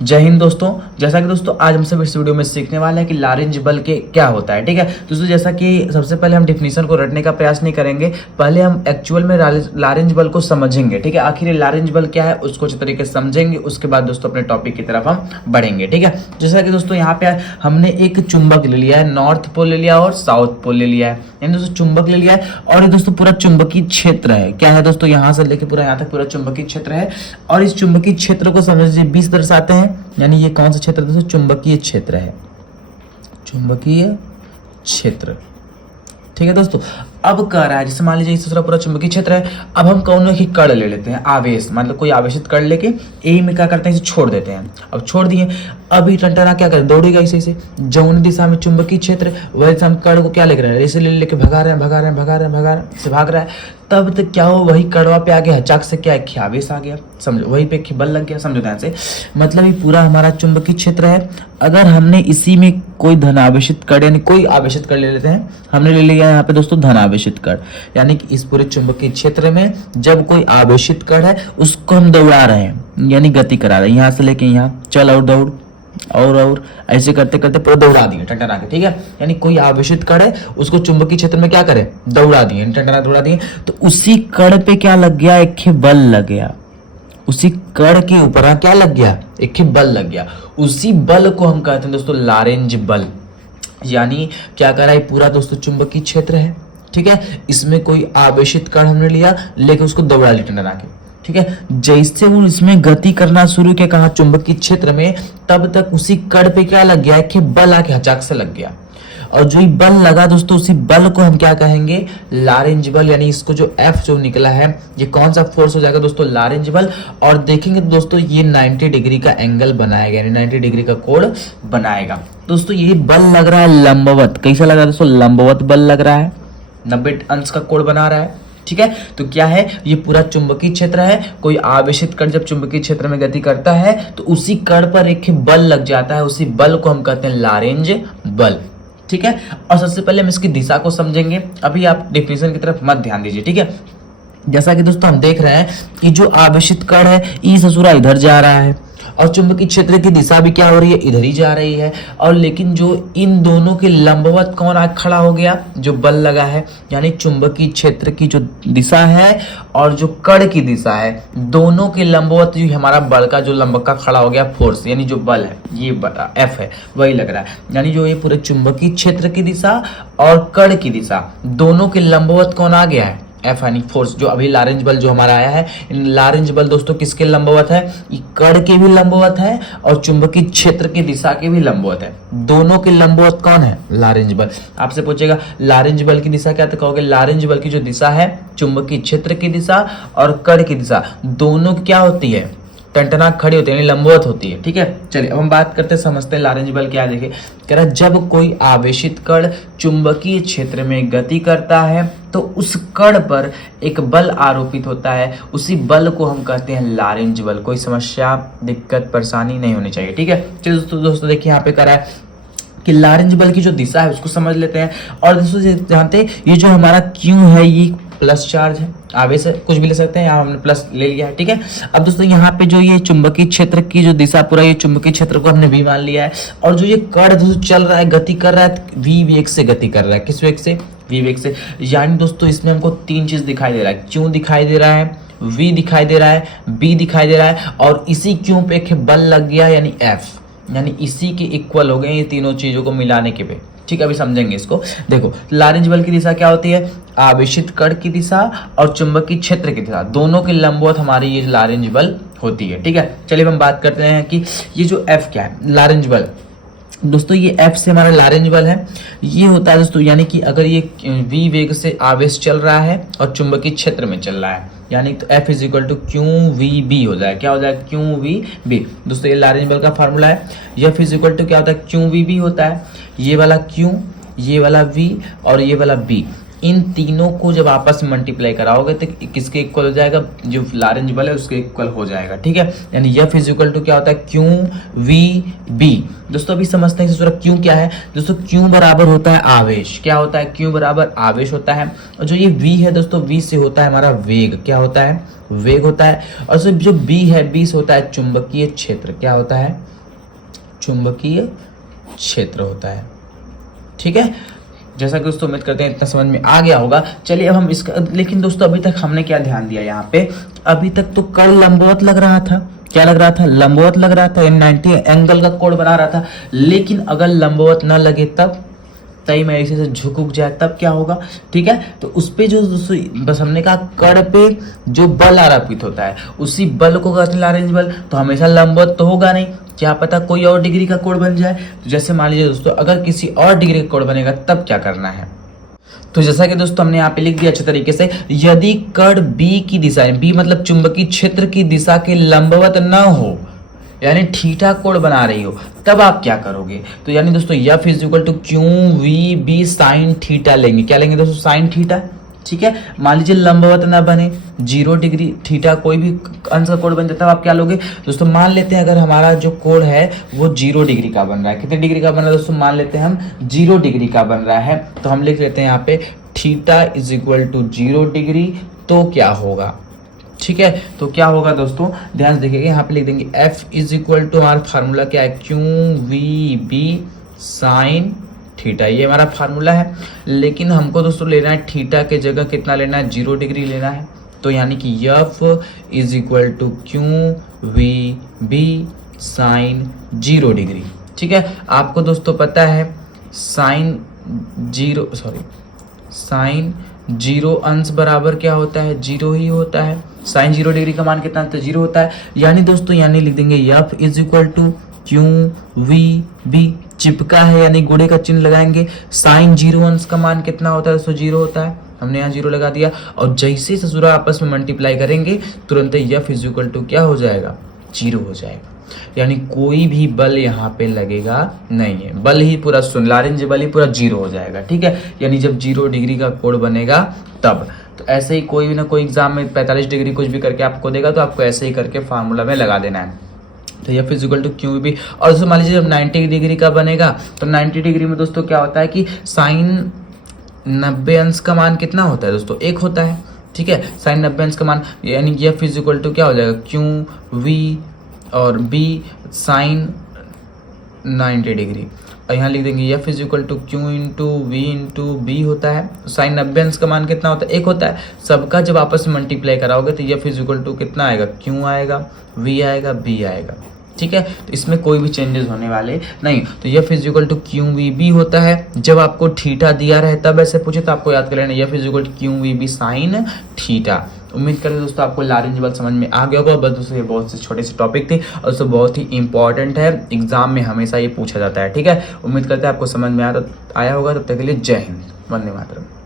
जय हिंद दोस्तों। जैसा कि दोस्तों आज हम सब इस वीडियो में सीखने वाले हैं कि लारेंज बल के क्या होता है। ठीक है दोस्तों, जैसा कि सबसे पहले हम डिफिनीशन को रटने का प्रयास नहीं करेंगे, पहले हम एक्चुअल में लारेंज बल को समझेंगे। ठीक है, आखिर ये लारेंज बल क्या है उसको अच्छे तरीके से समझेंगे, उसके बाद दोस्तों अपने टॉपिक की तरफ हम बढ़ेंगे। ठीक है, जैसा कि दोस्तों यहाँ पे हमने एक चुंबक ले लिया है, नॉर्थ पोल ले लिया और साउथ पोल ले लिया है, यानी दोस्तों चुंबक ले लिया है और ये दोस्तों पूरा चुंबकीय क्षेत्र है। क्या है दोस्तों, यहाँ से लेके पूरा यहाँ तक पूरा चुंबकीय क्षेत्र है और इस चुंबकीय क्षेत्र को समझिए 20 दर्शाते हैं, यानी ये कौन सा क्षेत्र है दोस्तों, चुंबकीय क्षेत्र है, चुंबकीय क्षेत्र। ठीक है दोस्तों, अब कह रहा है जैसे मान लीजिए इस तरह पूरा चुंबकीय क्षेत्र है, अब हम कौन ही कण ले लेते हैं, आवेश, मतलब कोई आवेशित कण लेके ए में क्या करते हैं, इसे छोड़ देते हैं। अब छोड़ दिए, अभी टंटना क्या करे, दौड़ेगा इसे जौन दिशा में चुंबकीय क्षेत्र वही दिशा हम कण को क्या लेकर ऐसे लेके भगा रहे हैं से भाग रहा है, तब तक क्या हो, वही कड़वा पे आ गया, अचानक से क्या है, आवेश आ गया, समझो वहीं पे बल लग गया, समझो ध्यान से। मतलब ये पूरा हमारा चुंबकीय क्षेत्र है, अगर हमने इसी में कोई धन आवेशित कण यानी कोई आवेशित कण ले लेते हैं, हमने ले लिया यहाँ पे दोस्तों धन आवेशित कण, यानी कि इस पूरे चुंबकीय क्षेत्र में जब कोई आवेशित कण है उसको हम दौड़ा रहे हैं, यानी गति करा रहे हैं, यहाँ से लेके यहाँ चल और दौड़ और ऐसे करते करते पूरा दौड़ा दिए टंटना के। ठीक है, यानी कोई आवेशित कण है उसको चुंबकीय क्षेत्र में क्या करे, दौड़ा दिए, टंटना दौड़ा दिए, तो उसी कण पे क्या लग गया, एक बल लग गया, उसी कण के ऊपर क्या लग गया, एक बल लग गया। उसी बल को हम कहते हैं दोस्तों लारेंज बल। यानी क्या कर रहा है, पूरा दोस्तों चुंबकीय क्षेत्र है, ठीक है, इसमें कोई आवेशित कण हमने लिया, लेके उसको दौड़ा लिया टंटना के। ठीक है, जैसे वो इसमें गति करना शुरू किया कहा चुंबकीय क्षेत्र में, तब तक उसी कण पे क्या लग गया, कि बल आके हचाक से लग गया, और जो बल लगा दोस्तों उसी बल को हम क्या कहेंगे, लारेंज बल। यानी इसको जो F जो निकला है ये कौन सा फोर्स हो जाएगा दोस्तों, लारेंज बल। और देखेंगे दोस्तों ये 90 डिग्री का एंगल बनाएगा, यानी 90 डिग्री का कोण बनाएगा। दोस्तों ये बल लग रहा है लंबवत, कैसा लग रहा है दोस्तों, लंबवत बल लग रहा है, 90 अंश का कोण बना रहा है। ठीक है, तो क्या है, ये पूरा चुंबकीय क्षेत्र है, कोई आवेशित कण जब चुंबकीय क्षेत्र में गति करता है तो उसी कण पर एक बल लग जाता है, उसी बल को हम कहते हैं लारेंज बल। ठीक है, और सबसे पहले हम इसकी दिशा को समझेंगे, अभी आप डेफिनेशन की तरफ मत ध्यान दीजिए। ठीक है, जैसा कि दोस्तों हम देख रहे हैं कि जो आवेशित कण है ई ससुरा इधर जा रहा है और चुंबकीय क्षेत्र की दिशा भी क्या हो रही है, इधर ही जा रही है, और लेकिन जो इन दोनों के लंबवत कौन आज खड़ा हो गया, जो बल लगा है, यानी चुंबकीय क्षेत्र की जो दिशा है और जो कण की दिशा है, दोनों के लंबवत जो हमारा बल का जो लंब का खड़ा हो गया फोर्स, यानी जो बल है ये F है, वही लग रहा है। यानी जो ये पूरे चुंबकीय क्षेत्र की दिशा और कण की दिशा दोनों के लंबवत कौन आ गया है, F यानी फोर्स। जो अभी लारेंज बल जो हमारा आया है, लारेंज बल दोस्तों किसके लंबवत है, कण के भी लंबवत है और चुंबकीय क्षेत्र की दिशा के भी लंबवत है, दोनों के लंबवत कौन है, लारेंज बल। आपसे पूछेगा लारेंज बल की दिशा क्या, तो कहोगे लारेंज बल की जो दिशा है चुंबकीय क्षेत्र की दिशा और कण की दिशा दोनों क्या होती है, टंटना खड़ी होती है, यानी लंबवत होती है। ठीक है, चलिए अब हम बात करते हैं, समझते हैं लारेंज बल क्या है। देखिए कह रहा है जब कोई आवेशित कण चुंबकीय क्षेत्र में गति करता है तो उस कण पर एक बल आरोपित होता है, उसी बल को हम कहते हैं लारेंज बल। कोई समस्या दिक्कत परेशानी नहीं होनी चाहिए। ठीक है, चलिए दोस्तों देखिए यहाँ पे कह रहा है कि लारेंज बल की जो दिशा है उसको समझ लेते हैं। और दोस्तों जानते हैं ये जो हमारा Q है ये प्लस चार्ज है, आवेश है, कुछ भी ले सकते हैं, यहाँ हमने प्लस ले लिया है। ठीक है, अब दोस्तों यहाँ पे जो ये चुंबकीय क्षेत्र की जो दिशा, पूरा ये चुंबकीय क्षेत्र को हमने V मान लिया है, और जो ये कण दोस्तों चल रहा है, गति कर रहा है, V वेग से गति कर रहा है, किस वेग से, V वेग से। यानी दोस्तों इसमें हमको तीन चीज दिखाई दे रहा है, Q दिखाई दे रहा है, V दिखाई दे रहा है, B दिखाई दे रहा है, और इसी Q पे एक बल लग गया यानी F, यानी इसी के इक्वल हो गए ये तीनों चीजों को मिलाने के पे। ठीक है, अभी समझेंगे इसको। देखो लारेंज बल की दिशा क्या होती है, आवेशित कण की दिशा और चुंबकीय क्षेत्र की दिशा दोनों के लंबवत हमारी ये लारेंज बल होती है। ठीक है, चलिए हम बात करते हैं कि ये जो F क्या है, लारेंज बल। दोस्तों ये F से हमारा लारेंज बल है, ये होता है दोस्तों, यानी कि अगर ये V वेग से आवेश चल रहा है और चुंबकीय क्षेत्र में चल रहा है, यानी तो F is equal to QVB हो जाएगा, क्या हो जाएगा, QVB। दोस्तों ये लारेंज बल का फार्मूला है, F इज इक्वल टू क्या होता है, QVB होता है, ये वाला Q, ये वाला V और ये वाला B, इन तीनों को जब आपस में मल्टीप्लाई कराओगे तो किसके इक्वल हो जाएगा, जो लारेंज बल है उसके इक्वल हो जाएगा, ठीक है। यानी F इज इक्वल टू क्या होता है, क्यू वी बी। दोस्तों अभी समझते हैं कि क्यू क्या है। दोस्तों क्यू बराबर होता है आवेश, क्या होता है, क्यू बराबर आवेश होता है। और जो ये वी है दोस्तों, वी से होता है हमारा वेग, क्या होता है, वेग होता है। और जो बी है, बी से होता है चुंबकीय क्षेत्र, क्या होता है, चुंबकीय क्षेत्र होता है, ठीक है। जैसा कि दोस्तों उम्मीद करते हैं इतना समझ में आ गया होगा। चलिए अब हम इसका, लेकिन दोस्तों अभी तक हमने क्या ध्यान दिया यहाँ पे, अभी तक तो कर्ण लंबवत लग रहा था, क्या लग रहा था, लंबवत लग रहा था, 90 एंगल का कोण बना रहा था। लेकिन अगर लंबवत ना लगे तब तय में ऐसे से झुक जाए तब क्या होगा, ठीक है। तो उस पे जो दोस्तों बस हमने कहा कण पे जो बल आरोपित होता है उसी बल को कहते हैं लारेंज बल। तो हमेशा लंबवत तो होगा नहीं, क्या पता कोई और डिग्री का कोण बन जाए। तो जैसे मान लीजिए दोस्तों अगर किसी और डिग्री का कोण बनेगा तब क्या करना है। तो जैसा कि दोस्तों हमने यहाँ पे लिख दिया अच्छे तरीके से, यदि कण बी की दिशा, बी मतलब चुंबकीय क्षेत्र की दिशा के लंबवत न हो, यानी थीटा कोण बना रही हो, तब आप क्या करोगे। तो यानी दोस्तों F is equal to Q V B sine theta लेंगे, क्या लेंगे दोस्तों, साइन थीटा, ठीक है। मान लीजिए लंबवत ना बने, 0 डिग्री थीटा कोई भी अंश का कोण बन जाता है, आप क्या लोगे दोस्तों। मान लेते हैं अगर हमारा जो कोण है वो 0 डिग्री का बन रहा है, कितने डिग्री का बन रहा है दोस्तों, मान लेते हैं हम 0 डिग्री का बन रहा है। तो हम लिख लेते हैं यहाँ पे theta is equal to 0 degree, तो क्या होगा, ठीक है। तो क्या होगा दोस्तों, ध्यान से देखिएगा, यहाँ पे लिख देंगे F इज इक्वल टू, हमारा फार्मूला क्या है, Q V B sine theta, ये हमारा फार्मूला है। लेकिन हमको दोस्तों लेना है थीटा के जगह कितना लेना है, 0 डिग्री लेना है। तो यानी कि F is equal to Q V B sine 0 degree, ठीक है। आपको दोस्तों पता है साइन 0 अंश बराबर क्या होता है, 0 ही होता है। साइन 0 डिग्री का मान कितना, तो 0 होता है। यानी दोस्तों यानी लिख देंगे F is equal to Q V B, चिपका है यानी गुणे का चिन्ह लगाएंगे। साइन 0 अंश का मान कितना होता है दोस्तों, 0 होता है, हमने यहाँ 0 लगा दिया। और जैसे ससुरा आपस में मल्टीप्लाई करेंगे तुरंत F इज इक्वल टू क्या हो जाएगा, 0 हो जाएगा। यानी कोई भी बल यहाँ पे लगेगा नहीं है, बल ही पूरा लारेंज बल ही पूरा 0 हो जाएगा, ठीक है। यानी जब 0 डिग्री का कोण बनेगा तब। तो ऐसे ही कोई ना कोई एग्जाम में 45 डिग्री कुछ भी करके आपको देगा तो आपको ऐसे ही करके फार्मूला में लगा देना है। तो F is equal to Q B. और दोस्तों मान लीजिए जब 90 डिग्री का बनेगा तो 90 डिग्री में दोस्तों क्या होता है कि साइन 90 अंश का मान कितना होता है दोस्तों, 1 होता है, ठीक है। साइन 90 अंश का मान, यानी F इज इक्वल टू क्या हो जाएगा, क्यू वी और बी साइन 90 डिग्री। और यहाँ लिख देंगे F is equal to Q into V into B होता है। साइन 90 अंश का मान कितना होता है, 1 होता है। सबका जब आपस में मल्टीप्लाई कराओगे तो F इज इक्वल टू कितना आएगा, क्यू आएगा, वी आएगा, बी आएगा, ठीक है। तो इसमें कोई भी चेंजेस होने वाले नहीं। तो F is equal to Q V B होता है। जब आपको थीटा दिया रहे तब ऐसे पूछे तो आपको याद कर लेना F is equal to Q V B sine theta. उम्मीद करते हैं दोस्तों आपको लारेंज बल समझ में आ गया होगा। बस दोस्तों ये बहुत से छोटे से टॉपिक थे और दोस्तों बहुत ही इंपॉर्टेंट है, एग्जाम में हमेशा ये पूछा जाता है, ठीक है। उम्मीद करते हैं आपको समझ में आया होगा। तब तक के लिए जय हिंद, वंदे मातरम।